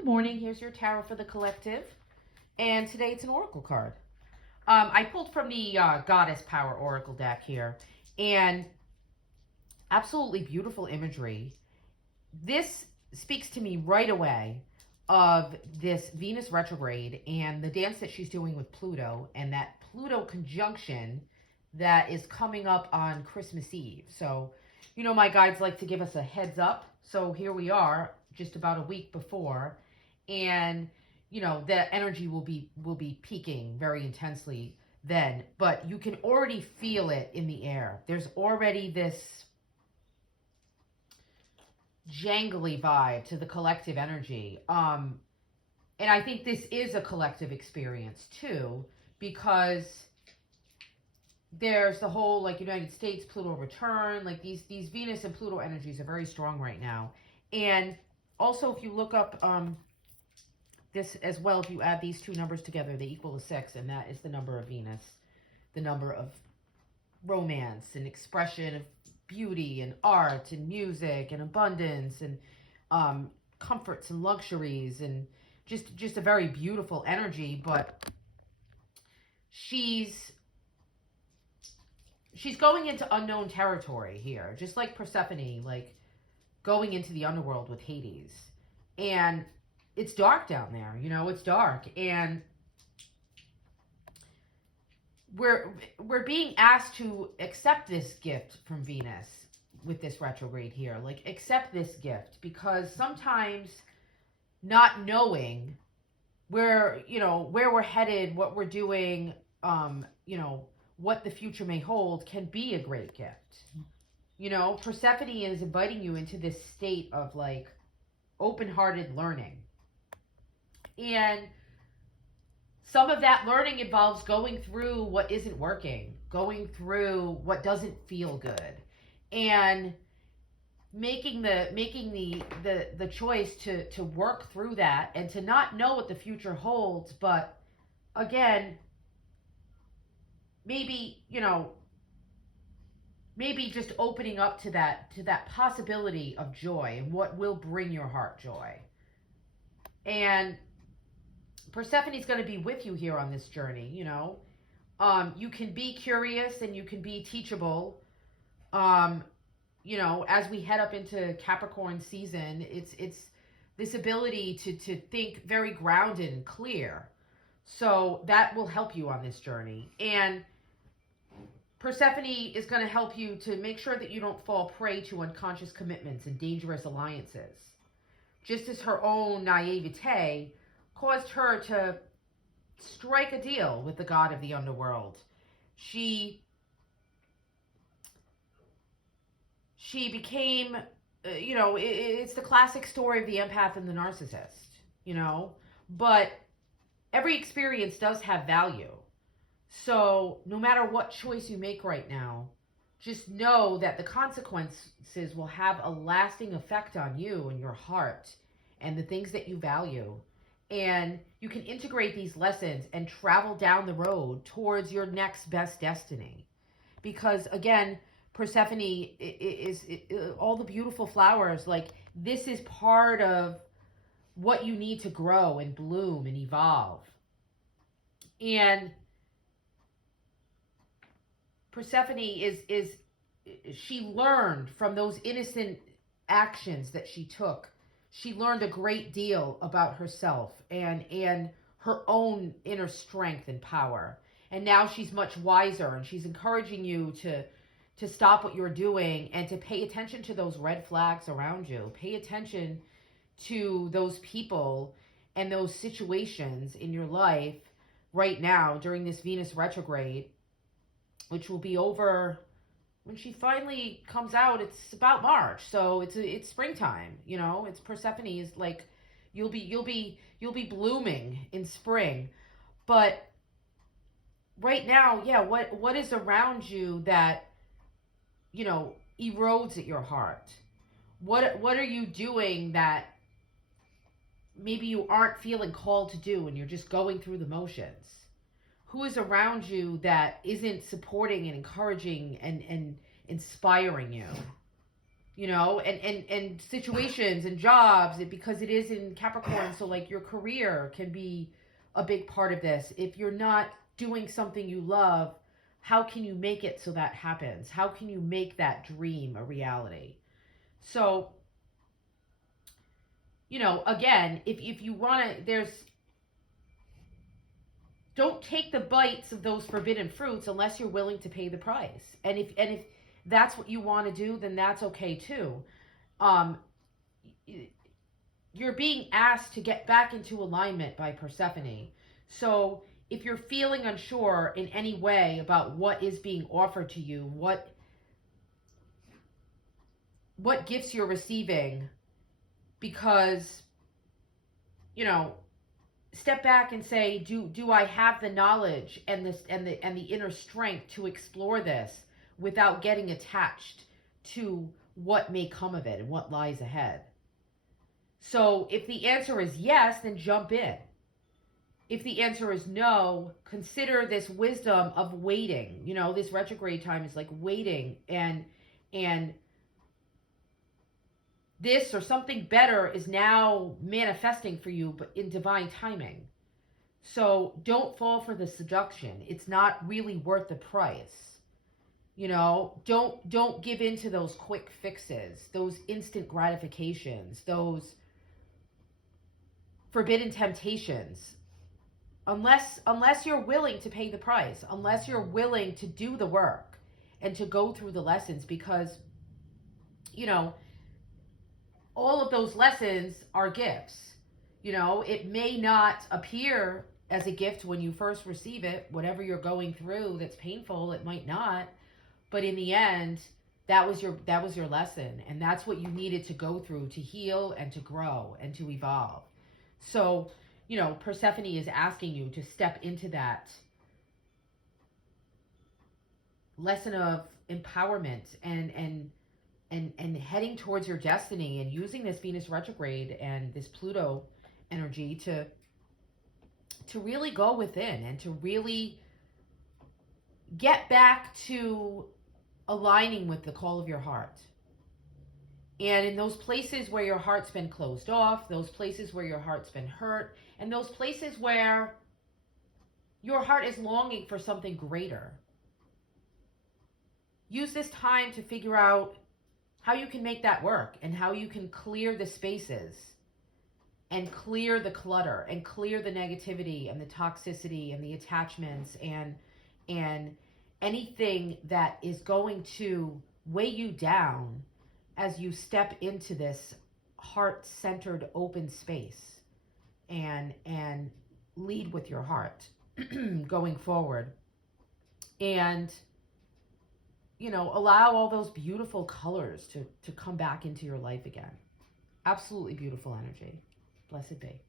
Good morning. Here's your tarot for the collective. And today it's an oracle card. I pulled from the Goddess Power Oracle deck here. And absolutely beautiful imagery. This speaks to me right away of this Venus retrograde and the dance that she's doing with Pluto, and that Pluto conjunction that is coming up on Christmas Eve. So, my guides like to give us a heads up. So here we are, just about a week before, and the energy will be peaking very intensely then, but you can already feel it in the air. There's already this jangly vibe to the collective energy. And I think this is a collective experience too, because there's the whole United States Pluto return, these Venus and Pluto energies are very strong right now. And also, if you look up this as well, if you add these two numbers together, they equal a 6, and that is the number of Venus, the number of romance and expression of beauty and art and music and abundance and comforts and luxuries, and just a very beautiful energy. But she's going into unknown territory here, just like Persephone, going into the underworld with Hades. And it's dark down there, it's dark. And we're being asked to accept this gift from Venus with this retrograde here. Accept this gift, because sometimes not knowing where we're headed, what we're doing, what the future may hold can be a great gift. Persephone is inviting you into this state of open-hearted learning. And some of that learning involves going through what isn't working, going through what doesn't feel good, and making the choice to work through that and to not know what the future holds. But again, maybe just opening up to that possibility of joy and what will bring your heart joy. And Persephone's going to be with you here on this journey. You can be curious and you can be teachable. As we head up into Capricorn season, it's this ability to think very grounded and clear. So that will help you on this journey. And Persephone is going to help you to make sure that you don't fall prey to unconscious commitments and dangerous alliances. Just as her own naivete caused her to strike a deal with the god of the underworld. She became, it's the classic story of the empath and the narcissist, but every experience does have value. So no matter what choice you make right now, just know that the consequences will have a lasting effect on you and your heart and the things that you value. And you can integrate these lessons and travel down the road towards your next best destiny. Because again, Persephone is all the beautiful flowers. This is part of what you need to grow and bloom and evolve. And Persephone she learned from those innocent actions that she took. She learned a great deal about herself and her own inner strength and power. And now she's much wiser, and she's encouraging you to stop what you're doing and to pay attention to those red flags around you. Pay attention to those people and those situations in your life right now during this Venus retrograde, which will be over when she finally comes out. It's about March, so it's springtime. It's Persephone is you'll be blooming in spring. But right now, what is around you that erodes at your heart? What are you doing that maybe you aren't feeling called to do and you're just going through the motions? Who is around you that isn't supporting and encouraging and inspiring you? and situations and jobs, because it is in Capricorn. So like your career can be a big part of this. If you're not doing something you love, how can you make it so that happens? How can you make that dream a reality? So, again, if you want to, don't take the bites of those forbidden fruits unless you're willing to pay the price. And if that's what you want to do, then that's okay too. Um, you're being asked to get back into alignment by Persephone. So if you're feeling unsure in any way about what is being offered to you, what gifts you're receiving, because step back and say, do I have the knowledge and the inner strength to explore this without getting attached to what may come of it and what lies ahead? So if the answer is yes, then jump in. If the answer is no, consider this wisdom of waiting. This retrograde time is like waiting, and this or something better is now manifesting for you, but in divine timing. So don't fall for the seduction. It's not really worth the price. Don't give in to those quick fixes, those instant gratifications, those forbidden temptations. Unless you're willing to pay the price, unless you're willing to do the work and to go through the lessons, because all of those lessons are gifts. It may not appear as a gift when you first receive it. Whatever you're going through that's painful, it might not. But in the end, that was your lesson, and that's what you needed to go through to heal and to grow and to evolve. So, Persephone is asking you to step into that lesson of empowerment and heading towards your destiny, and using this Venus retrograde and this Pluto energy to really go within and to really get back to aligning with the call of your heart. And in those places where your heart's been closed off, those places where your heart's been hurt, and those places where your heart is longing for something greater, use this time to figure out how you can make that work and how you can clear the spaces and clear the clutter and clear the negativity and the toxicity and the attachments and anything that is going to weigh you down as you step into this heart-centered open space and lead with your heart going forward. And allow all those beautiful colors to come back into your life again. Absolutely beautiful energy. Blessed be.